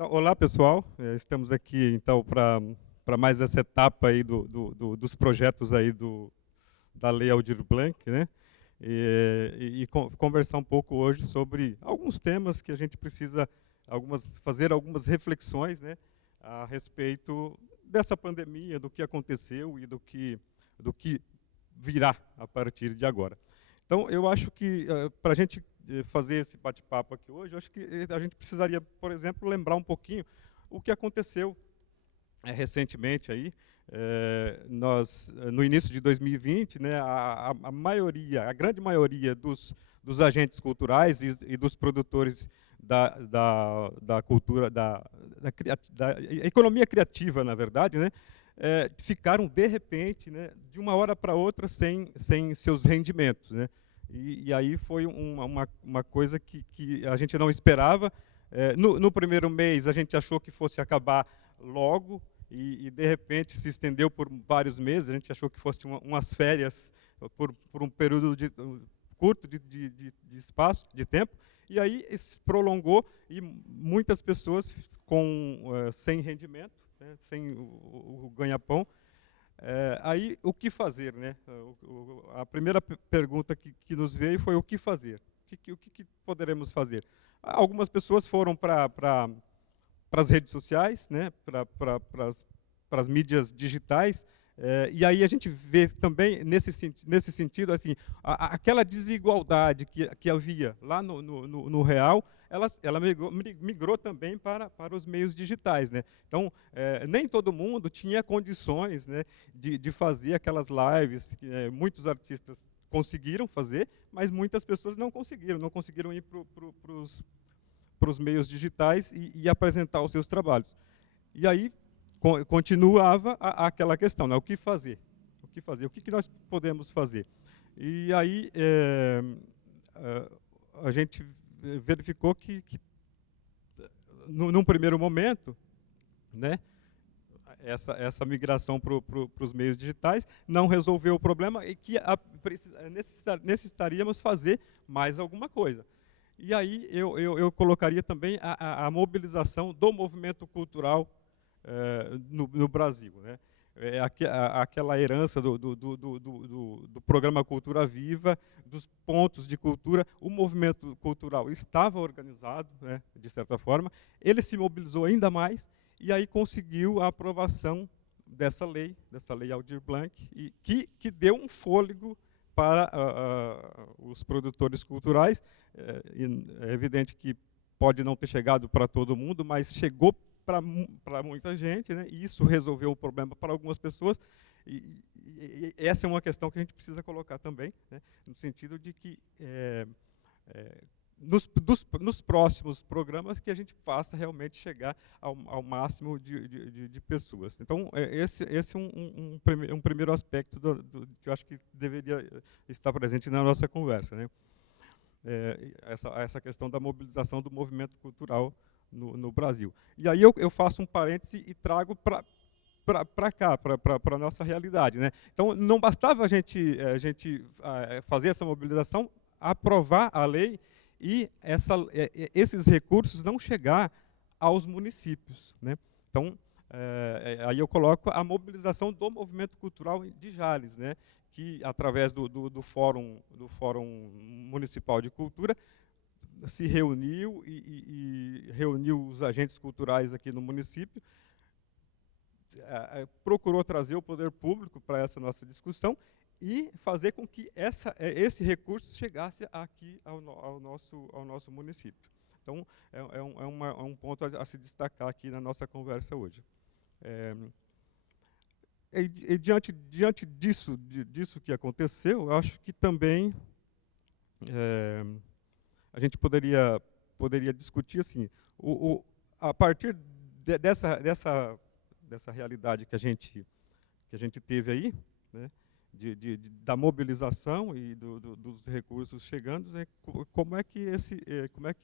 Então, olá, pessoal. Estamos aqui, então, para mais essa etapa aí dos projetos aí da Lei Aldir Blanc, né? Conversar um pouco hoje sobre alguns temas que a gente precisa fazer algumas reflexões, né, a respeito dessa pandemia, do que aconteceu e do que virá a partir de agora. Então, eu acho que, para a gente fazer esse bate-papo aqui hoje, eu acho que a gente precisaria, por exemplo, lembrar um pouquinho o que aconteceu recentemente aí. Nós, no início de 2020, né, a grande maioria dos agentes culturais e dos produtores da cultura, da economia criativa, na verdade, né, ficaram, de repente, né, de uma hora para outra, sem seus rendimentos, né? E aí foi uma coisa que a gente não esperava. No primeiro mês, a gente achou que fosse acabar logo, e de repente se estendeu por vários meses. A gente achou que fosse umas férias por um período curto de espaço, de tempo, e aí se prolongou, e muitas pessoas sem rendimento, né, sem o ganha-pão. Aí, o que fazer, né? A primeira pergunta que nos veio foi o que fazer. O que poderemos fazer? Algumas pessoas foram para as redes sociais, né? Para as mídias digitais, e aí a gente vê também, nesse sentido, assim, aquela desigualdade que havia lá no real, ela migrou também para os meios digitais, né? Então, nem todo mundo tinha condições, né, de fazer aquelas lives que muitos artistas conseguiram fazer, mas muitas pessoas não conseguiram ir para os meios digitais e apresentar os seus trabalhos. E aí continuava aquela questão, né? O que fazer? O que fazer? O que nós podemos fazer? E aí a gente verificou que num primeiro momento, né, essa migração para os meios digitais não resolveu o problema, e que necessitaríamos fazer mais alguma coisa. E aí eu colocaria também a mobilização do movimento cultural no Brasil, né? Aquela herança do programa Cultura Viva, dos pontos de cultura. O movimento cultural estava organizado, né, de certa forma, ele se mobilizou ainda mais, e aí conseguiu a aprovação dessa lei Aldir Blanc, e que deu um fôlego para os produtores culturais. É evidente que pode não ter chegado para todo mundo, mas chegou para muita gente, né? E isso resolveu o problema para algumas pessoas, e essa é uma questão que a gente precisa colocar também, né? No sentido de que nos próximos programas que a gente faça realmente chegar ao máximo de pessoas. Então, esse é um primeiro aspecto que eu acho que deveria estar presente na nossa conversa, né? Essa questão da mobilização do movimento cultural no Brasil. E aí eu faço um parêntese e trago para cá, para a nossa realidade, né? Então, não bastava a gente fazer essa mobilização, aprovar a lei e esses recursos não chegar aos municípios, né? Então, aí eu coloco a mobilização do movimento cultural de Jales, né, que, através do Fórum Municipal de Cultura, se reuniu e reuniu os agentes culturais aqui no município, procurou trazer o poder público para essa nossa discussão e fazer com que esse recurso chegasse aqui ao nosso município. Então, é um ponto a se destacar aqui na nossa conversa hoje. E diante disso que aconteceu, eu acho que também a gente poderia discutir assim, a partir dessa realidade que a gente teve aí, né, da mobilização e dos recursos chegando, né, como é que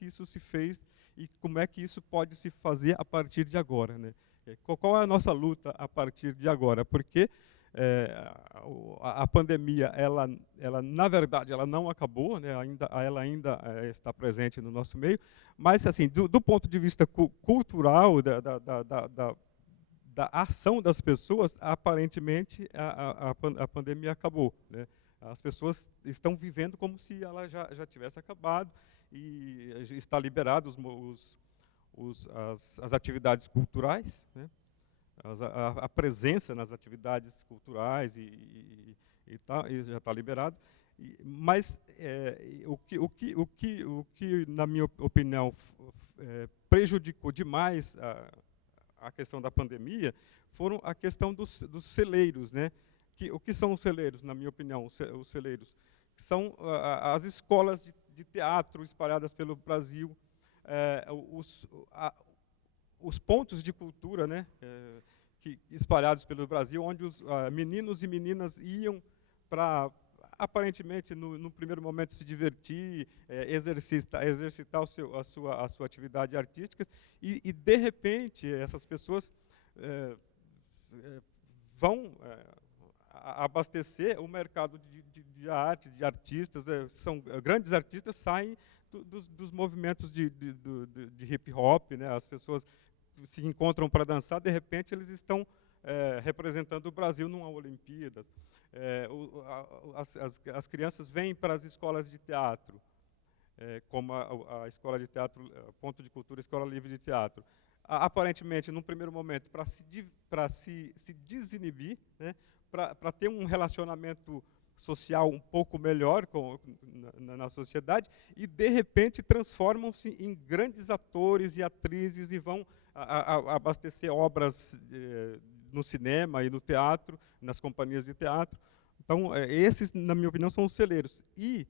isso se fez e como é que isso pode se fazer a partir de agora, né? Qual é a nossa luta a partir de agora? Porque a pandemia, ela, na verdade, ela não acabou, né? Ela ainda está presente no nosso meio, mas, assim, do ponto de vista cultural, da ação das pessoas, aparentemente, a pandemia acabou, né? As pessoas estão vivendo como se ela já tivesse acabado, e está liberado as atividades culturais, né? A presença nas atividades culturais e já está liberado. Mas o que, na minha opinião, prejudicou demais a questão da pandemia foram a questão dos celeiros, né? O que são os celeiros, na minha opinião? Os celeiros são as escolas de teatro espalhadas pelo Brasil, os pontos de cultura, né, espalhados pelo Brasil, onde os meninos e meninas iam para, aparentemente, no primeiro momento, se divertir, exercitar a sua atividade artística, e, de repente, essas pessoas vão abastecer o mercado de arte, de artistas, são grandes artistas, saem dos movimentos de hip hop, né? As pessoas se encontram para dançar, de repente eles estão representando o Brasil numa Olimpíadas. As crianças vêm para as escolas de teatro, como a escola de teatro, Ponto de Cultura, Escola Livre de Teatro. Aparentemente, num primeiro momento, para se desinibir, né? Para ter um relacionamento social um pouco melhor na sociedade, e, de repente, transformam-se em grandes atores e atrizes e vão abastecer obras no cinema e no teatro, nas companhias de teatro. Então, esses, na minha opinião, são os celeiros. E,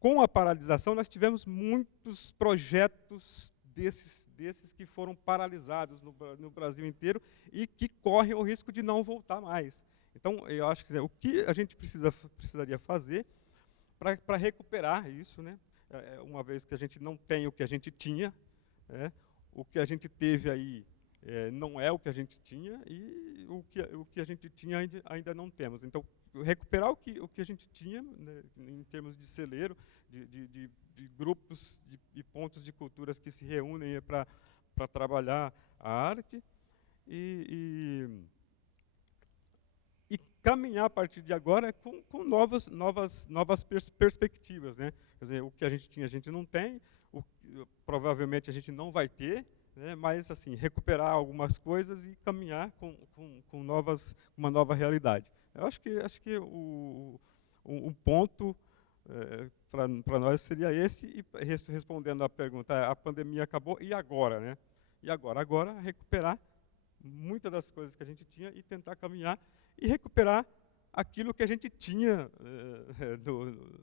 com a paralisação, nós tivemos muitos projetos desses que foram paralisados no Brasil inteiro e que correm o risco de não voltar mais. Então, eu acho que o que a gente precisaria fazer para recuperar isso, né? Uma vez que a gente não tem o que a gente tinha, né? O que a gente teve aí não é o que a gente tinha, e o que a gente tinha ainda não temos. Então, recuperar o que a gente tinha, né, em termos de celeiro, de grupos e pontos de culturas que se reúnem para trabalhar a arte, e caminhar a partir de agora com novas perspectivas, né? Quer dizer, o que a gente tinha, a gente não tem, provavelmente a gente não vai ter, né? Mas, assim, recuperar algumas coisas e caminhar com uma nova realidade. Eu acho que um ponto para nós seria esse, e respondendo à pergunta, a pandemia acabou, e agora, né? E agora? Agora, recuperar muitas das coisas que a gente tinha e tentar caminhar e recuperar aquilo que a gente tinha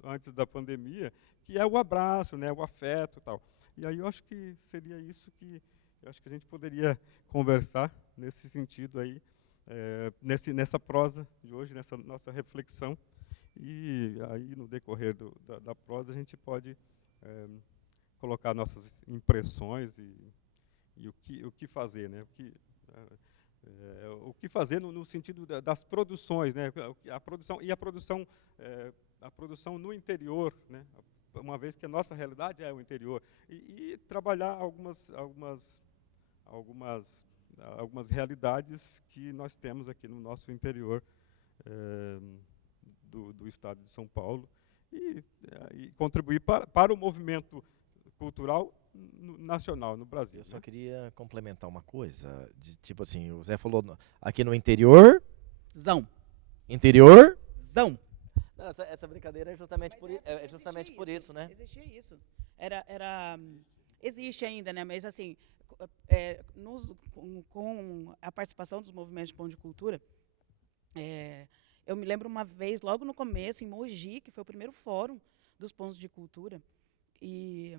antes da pandemia, que é o abraço, né, o afeto e tal. E aí eu acho que seria isso que eu acho que a gente poderia conversar nesse sentido aí, nessa prosa de hoje, nessa nossa reflexão. E aí, no decorrer da prosa, a gente pode colocar nossas impressões e o que fazer, né? O que fazer no sentido das produções, né? A produção no interior, né? Uma vez que a nossa realidade é o interior, e trabalhar algumas realidades que nós temos aqui no nosso interior do estado de São Paulo, e contribuir para o movimento cultural nacional no Brasil. Eu só queria complementar uma coisa, tipo assim, o Zé falou aqui no interior. Zão. Interior. Zão. Não, essa brincadeira é justamente por isso, né? Existia isso. Existe ainda, né? Mas, assim, com a participação dos movimentos de ponto de cultura, eu me lembro uma vez, logo no começo, em Mogi, que foi o primeiro fórum dos pontos de cultura, e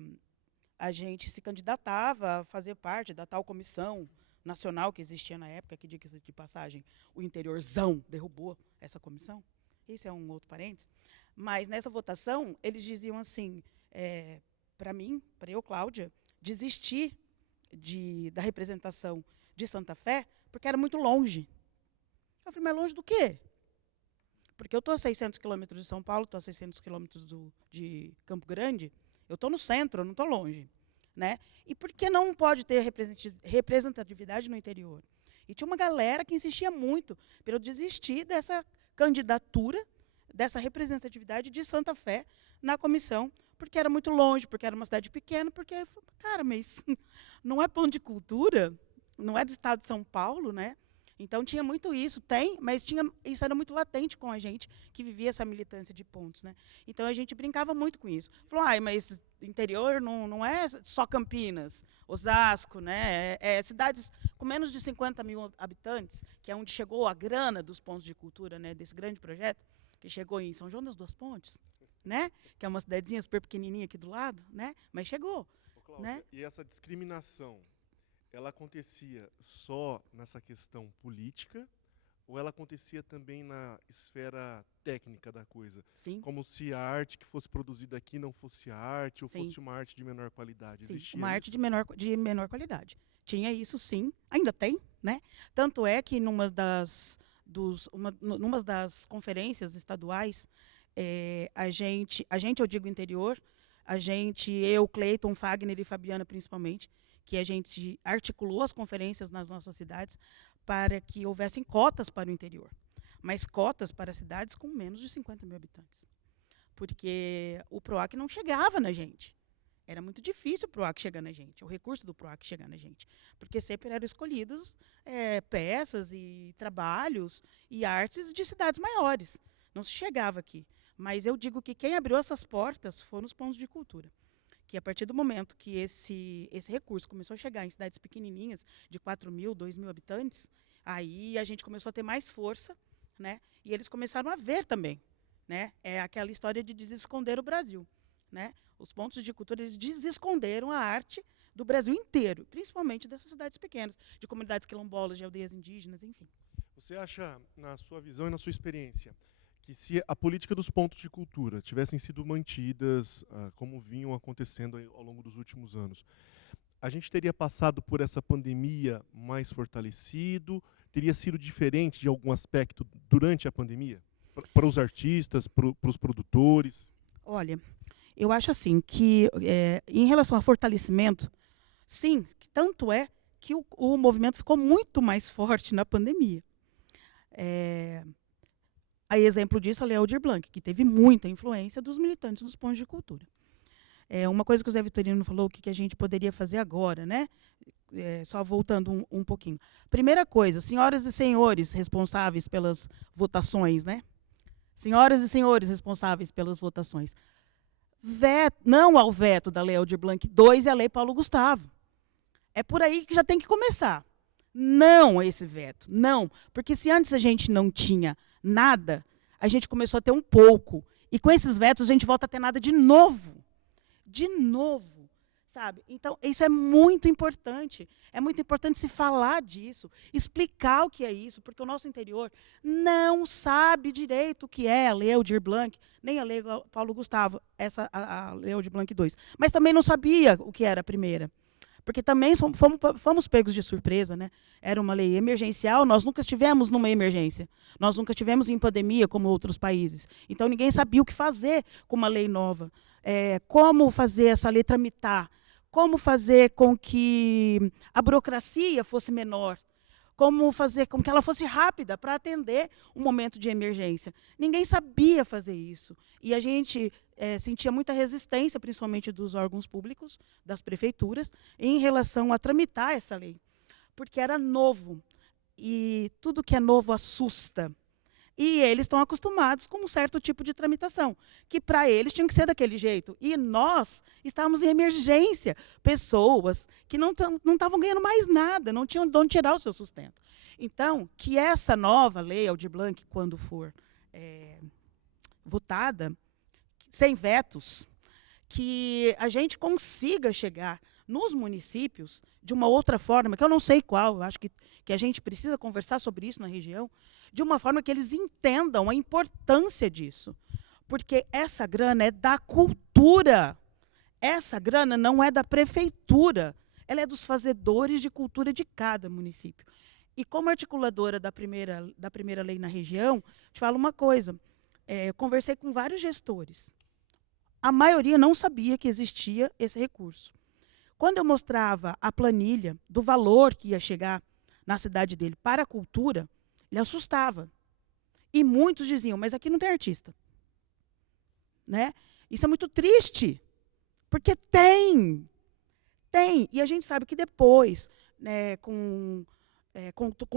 a gente se candidatava a fazer parte da tal comissão nacional que existia na época, que, diga-se de passagem, o interiorzão derrubou essa comissão. Isso é um outro parênteses. Mas, nessa votação, eles diziam assim, para mim, para eu, Cláudia, desistir da representação de Santa Fé, porque era muito longe. Eu falei, mas longe do quê? Porque eu estou a 600 quilômetros de São Paulo, estou a 600 quilômetros de Campo Grande, eu estou no centro, eu não estou longe. Né? E por que não pode ter representatividade no interior? E tinha uma galera que insistia muito para eu desistir dessa candidatura, dessa representatividade de Santa Fé na comissão, porque era muito longe, porque era uma cidade pequena, porque, cara, mas não é ponto de cultura, não é do estado de São Paulo, né? Então tinha muito isso, mas isso era muito latente com a gente que vivia essa militância de pontos, né? Então a gente brincava muito com isso. Falou, mas interior não é só Campinas, Osasco, né? É cidades com menos de 50 mil habitantes, que é onde chegou a grana dos pontos de cultura, né? Desse grande projeto, que chegou em São João das Duas Pontes, né? Que é uma cidadezinha super pequenininha aqui do lado, né? Mas chegou. Ô, Cláudia, né? E essa discriminação, ela acontecia só nessa questão política ou ela acontecia também na esfera técnica da coisa? Sim. Como se a arte que fosse produzida aqui não fosse arte ou Sim. fosse uma arte de menor qualidade? Sim, Existia uma arte isso? de menor qualidade. Tinha isso, sim. Ainda tem, né? Tanto é que numa das conferências estaduais, eu digo interior, eu, Cleiton, Fagner e Fabiana principalmente, que a gente articulou as conferências nas nossas cidades para que houvessem cotas para o interior, mas cotas para cidades com menos de 50 mil habitantes. Porque o PROAC não chegava na gente. Era muito difícil o PROAC chegar na gente, o recurso do PROAC chegar na gente, porque sempre eram escolhidos peças e trabalhos e artes de cidades maiores. Não se chegava aqui. Mas eu digo que quem abriu essas portas foram os pontos de cultura. Que a partir do momento que esse recurso começou a chegar em cidades pequenininhas, de 4 mil, 2 mil habitantes, aí a gente começou a ter mais força, né? E eles começaram a ver também, né? É aquela história de desesconder o Brasil, né? Os pontos de cultura, eles desesconderam a arte do Brasil inteiro, principalmente dessas cidades pequenas, de comunidades quilombolas, de aldeias indígenas, enfim. Você acha, na sua visão e na sua experiência, que se a política dos pontos de cultura tivessem sido mantidas como vinham acontecendo ao longo dos últimos anos, a gente teria passado por essa pandemia mais fortalecido? Teria sido diferente de algum aspecto durante a pandemia? Para os artistas, para os produtores? Olha, eu acho assim que, em relação ao fortalecimento, sim, tanto é que o movimento ficou muito mais forte na pandemia. A exemplo disso, a Lei Aldir Blanc, que teve muita influência dos militantes dos pontos de cultura. Uma coisa que o Zé Vitorino falou, que a gente poderia fazer agora, né? Só voltando um pouquinho. Primeira coisa, senhoras e senhores responsáveis pelas votações, né? Senhoras e senhores responsáveis pelas votações. Não ao veto da Lei Aldir Blanc II e a Lei Paulo Gustavo. É por aí que já tem que começar. Não a esse veto, não. Porque se antes a gente não tinha nada, a gente começou a ter um pouco. E com esses vetos a gente volta a ter nada de novo. De novo, sabe? Então, isso é muito importante. É muito importante se falar disso, explicar o que é isso, porque o nosso interior não sabe direito o que é a Lei Aldir Blanc, nem a Lei Paulo Gustavo, a Lei Aldir Blanc II. Mas também não sabia o que era a primeira. Porque também fomos pegos de surpresa, né? Era uma lei emergencial, nós nunca estivemos numa emergência. Nós nunca estivemos em pandemia, como outros países. Então, ninguém sabia o que fazer com uma lei nova. Como fazer essa lei tramitar, como fazer com que a burocracia fosse menor, como fazer com que ela fosse rápida para atender um momento de emergência. Ninguém sabia fazer isso. E a gente sentia muita resistência, principalmente dos órgãos públicos, das prefeituras, em relação a tramitar essa lei. Porque era novo. E tudo que é novo assusta. E eles estão acostumados com um certo tipo de tramitação, que para eles tinha que ser daquele jeito. E nós estávamos em emergência. Pessoas que não estavam ganhando mais nada, não tinham de onde tirar o seu sustento. Então, que essa nova lei, Aldir Blanc, quando for votada, sem vetos, que a gente consiga chegar nos municípios de uma outra forma, que eu não sei qual, eu acho que a gente precisa conversar sobre isso na região, de uma forma que eles entendam a importância disso. Porque essa grana é da cultura. Essa grana não é da prefeitura. Ela é dos fazedores de cultura de cada município. E como articuladora da primeira lei na região, te falo uma coisa, eu conversei com vários gestores. A maioria não sabia que existia esse recurso. Quando eu mostrava a planilha do valor que ia chegar na cidade dele para a cultura, ele assustava. E muitos diziam, mas aqui não tem artista. Né? Isso é muito triste, porque tem. E a gente sabe que depois, né, com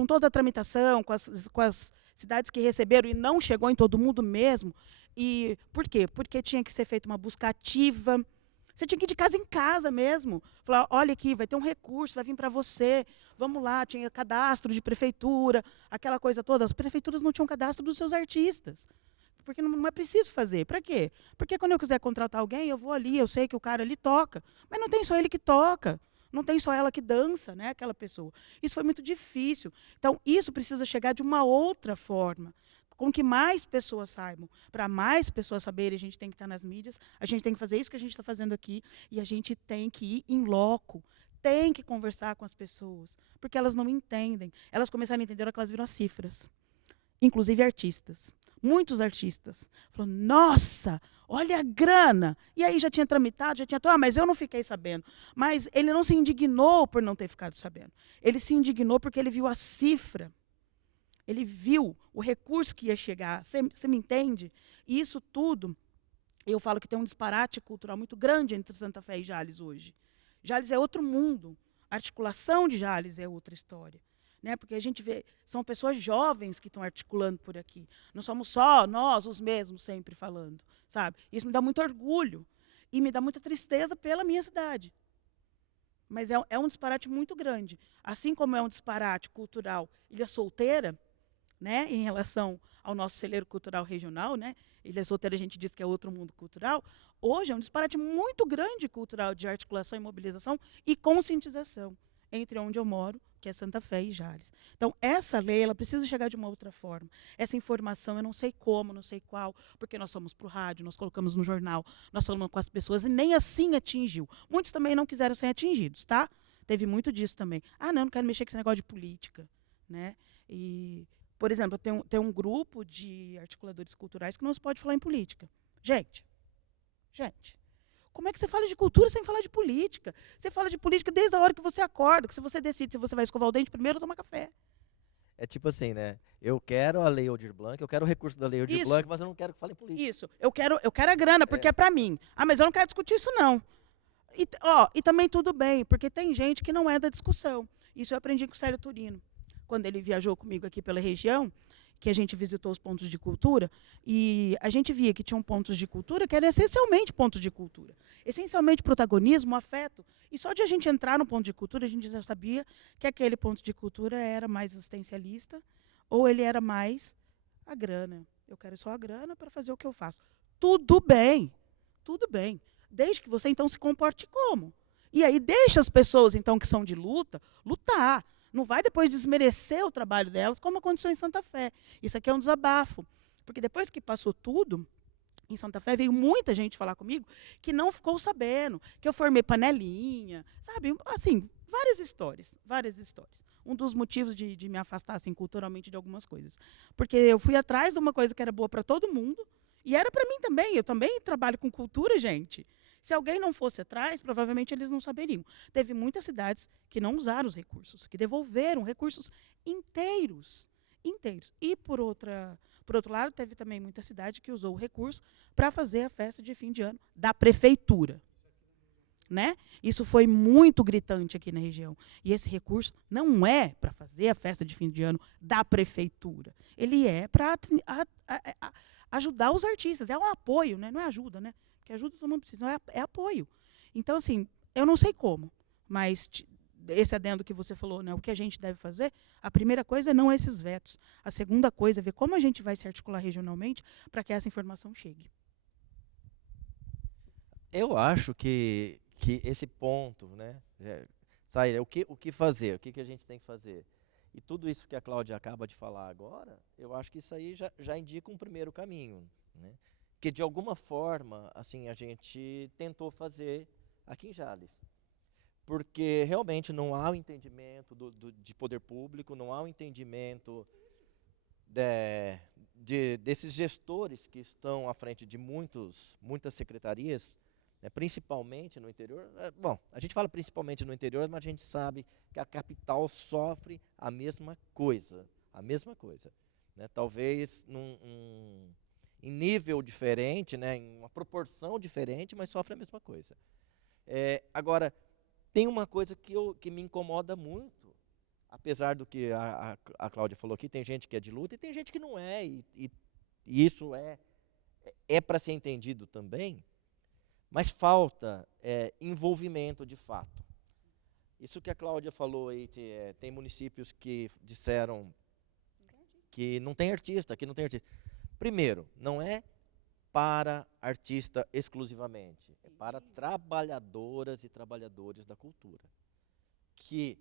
toda a tramitação, com as cidades que receberam, e não chegou em todo mundo mesmo, e por quê? Porque tinha que ser feita uma busca ativa. Você tinha que ir de casa em casa mesmo. Falar, olha aqui, vai ter um recurso, vai vir para você. Vamos lá, tinha cadastro de prefeitura, aquela coisa toda. As prefeituras não tinham cadastro dos seus artistas. Porque não é preciso fazer. Para quê? Porque quando eu quiser contratar alguém, eu vou ali, eu sei que o cara ali toca. Mas não tem só ele que toca. Não tem só ela que dança, né, aquela pessoa. Isso foi muito difícil. Então, isso precisa chegar de uma outra forma, com que mais pessoas saibam. Para mais pessoas saberem, a gente tem que estar nas mídias, a gente tem que fazer isso que a gente está fazendo aqui, e a gente tem que ir em loco, tem que conversar com as pessoas, porque elas não entendem. Elas começaram a entender hora que elas viram as cifras. Inclusive artistas. Muitos artistas. Falaram, nossa, olha a grana. E aí já tinha tramitado, já tinha... mas eu não fiquei sabendo. Mas ele não se indignou por não ter ficado sabendo. Ele se indignou porque ele viu a cifra. Ele viu o recurso que ia chegar. Você me entende? E isso tudo, eu falo que tem um disparate cultural muito grande entre Santa Fé e Jales hoje. Jales é outro mundo. A articulação de Jales é outra história. Né? Porque a gente vê, são pessoas jovens que estão articulando por aqui. Não somos só nós, os mesmos, sempre falando. Sabe? Isso me dá muito orgulho. E me dá muita tristeza pela minha cidade. Mas é um disparate muito grande. Assim como é um disparate cultural Ilha Solteira, né, em relação ao nosso celeiro cultural regional, né? Ilha Solteira a gente diz que é outro mundo cultural. Hoje é um disparate muito grande cultural de articulação e mobilização e conscientização entre onde eu moro, que é Santa Fé e Jales. Então, essa lei, ela precisa chegar de uma outra forma. Essa informação, eu não sei como, não sei qual, porque nós fomos para o rádio, nós colocamos no jornal, nós falamos com as pessoas, e nem assim atingiu. Muitos também não quiseram ser atingidos, tá? Teve muito disso também. Não quero mexer com esse negócio de política, né? E, por exemplo, tem um grupo de articuladores culturais que não se pode falar em política. Gente, como é que você fala de cultura sem falar de política? Você fala de política desde a hora que você acorda, que se você decide se você vai escovar o dente primeiro ou tomar café. É tipo assim, né? Eu quero a Lei Aldir Blanc, eu quero o recurso da Lei Aldir Blanc, mas eu não quero que fale em política. Isso, eu quero a grana, porque é para mim. Mas eu não quero discutir isso, não. E também tudo bem, porque tem gente que não é da discussão. Isso eu aprendi com o Célio Turino, quando ele viajou comigo aqui pela região, que a gente visitou os pontos de cultura, e a gente via que tinham pontos de cultura que eram essencialmente pontos de cultura. Essencialmente protagonismo, afeto. E só de a gente entrar no ponto de cultura, a gente já sabia que aquele ponto de cultura era mais assistencialista ou ele era mais a grana. Eu quero só a grana para fazer o que eu faço. Tudo bem, desde que você, então, se comporte como. E aí deixa as pessoas, então, que são de luta, lutar. Não vai depois desmerecer o trabalho delas, como aconteceu em Santa Fé. Isso aqui é um desabafo. Porque depois que passou tudo, em Santa Fé veio muita gente falar comigo que não ficou sabendo, que eu formei panelinha, sabe? Assim, várias histórias. Um dos motivos de me afastar, assim, culturalmente de algumas coisas. Porque eu fui atrás de uma coisa que era boa para todo mundo, e era para mim também. Eu também trabalho com cultura, gente. Se alguém não fosse atrás, provavelmente eles não saberiam. Teve muitas cidades que não usaram os recursos, que devolveram recursos inteiros. E, por outro lado, teve também muita cidade que usou o recurso para fazer a festa de fim de ano da prefeitura. Né? Isso foi muito gritante aqui na região. E esse recurso não é para fazer a festa de fim de ano da prefeitura. Ele é para ajudar os artistas. É um apoio, né? Não é ajuda, né? Porque ajuda todo mundo precisa, não é apoio. Então, assim, eu não sei como, mas esse adendo que você falou, né, o que a gente deve fazer, a primeira coisa é não esses vetos. A segunda coisa é ver como a gente vai se articular regionalmente para que essa informação chegue. Eu acho que esse ponto, né, o que fazer, o que a gente tem que fazer. E tudo isso que a Cláudia acaba de falar agora, eu acho que isso aí já indica um primeiro caminho, né? Que de alguma forma, assim, a gente tentou fazer aqui em Jales. porque realmente não há o entendimento de poder público, não há o entendimento desses gestores que estão à frente de muitas secretarias, né, principalmente no interior. Bom, a gente fala principalmente no interior, mas a gente sabe que a capital sofre a mesma coisa, né, talvez em nível diferente, né, em uma proporção diferente, mas sofre a mesma coisa. Agora, tem uma coisa que me incomoda muito, apesar do que a Cláudia falou aqui, tem gente que é de luta e tem gente que não é, e isso é para ser entendido também, mas falta envolvimento de fato. Isso que a Cláudia falou aí, tem municípios que disseram que não tem artista, Primeiro, não é para artista exclusivamente, é para trabalhadoras e trabalhadores da cultura, que,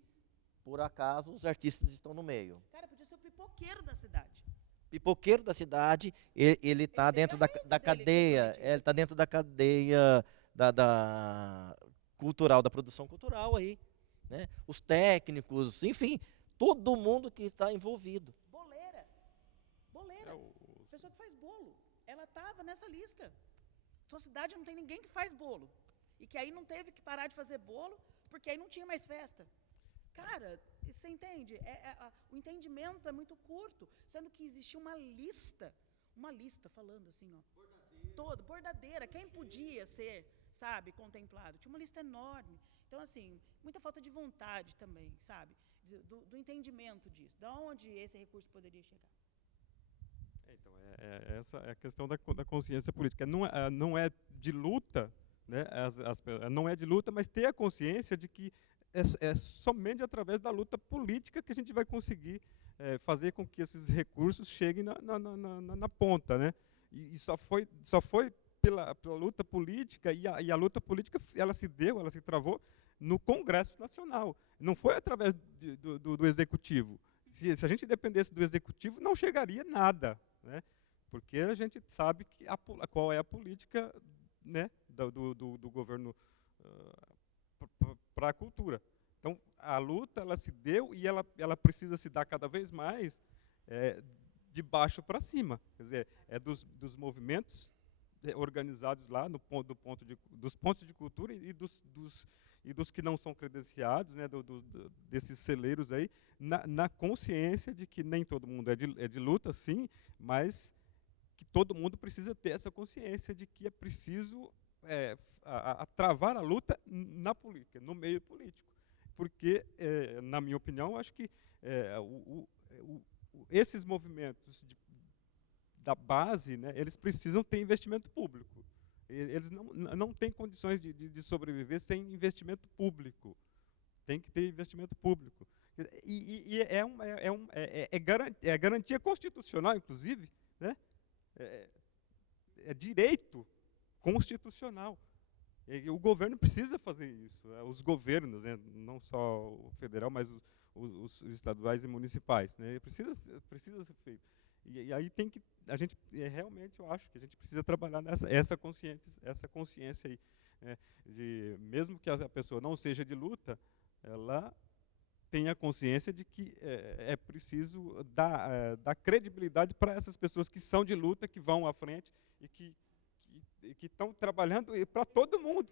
por acaso, os artistas estão no meio. Cara, podia ser o pipoqueiro da cidade. Pipoqueiro da cidade, ele está dentro da cadeia, ele está dentro da cadeia da cultural, da produção cultural aí, né? Os técnicos, enfim, todo mundo que está envolvido. Boleira. Pessoa que faz bolo. Ela estava nessa lista. Sua cidade não tem ninguém que faz bolo. E que aí não teve que parar de fazer bolo, porque aí não tinha mais festa. Cara, você entende? O entendimento é muito curto, sendo que existia uma lista falando assim, ó. Bordadeira, quem podia ser, sabe, contemplado. Tinha uma lista enorme. Então, assim, muita falta de vontade também, sabe? Do entendimento disso. Da onde esse recurso poderia chegar. Então, essa é a questão da consciência política. Não é de luta, né? Não é de luta, mas ter a consciência de que é somente através da luta política que a gente vai conseguir fazer com que esses recursos cheguem na ponta, né? E só foi pela luta política, e a luta política ela se travou no Congresso Nacional. Não foi através do Executivo. Se a gente dependesse do Executivo, não chegaria nada, né? Porque a gente sabe qual é a política, né, do governo para a cultura. Então, a luta ela se deu e ela precisa se dar cada vez mais de baixo para cima. Quer dizer, dos movimentos organizados lá dos pontos de cultura e dos que não são credenciados, né, desses celeiros aí, na consciência de que nem todo mundo é de luta, sim, mas que todo mundo precisa ter essa consciência de que é preciso travar a luta na política, no meio político. Porque, na minha opinião, acho que esses movimentos da base, né, eles precisam ter investimento público. Eles não têm condições de sobreviver sem investimento público. Tem que ter investimento público. E é garantia constitucional, inclusive, né? É direito constitucional. E o governo precisa fazer isso. Os governos, né, não só o federal, mas os estaduais e municipais, né, precisa ser feito. E aí tem que realmente eu acho que a gente precisa trabalhar essa consciência aí, né, de mesmo que a pessoa não seja de luta, ela tenha consciência de que é preciso dar credibilidade para essas pessoas que são de luta, que vão à frente e que estão trabalhando para todo mundo.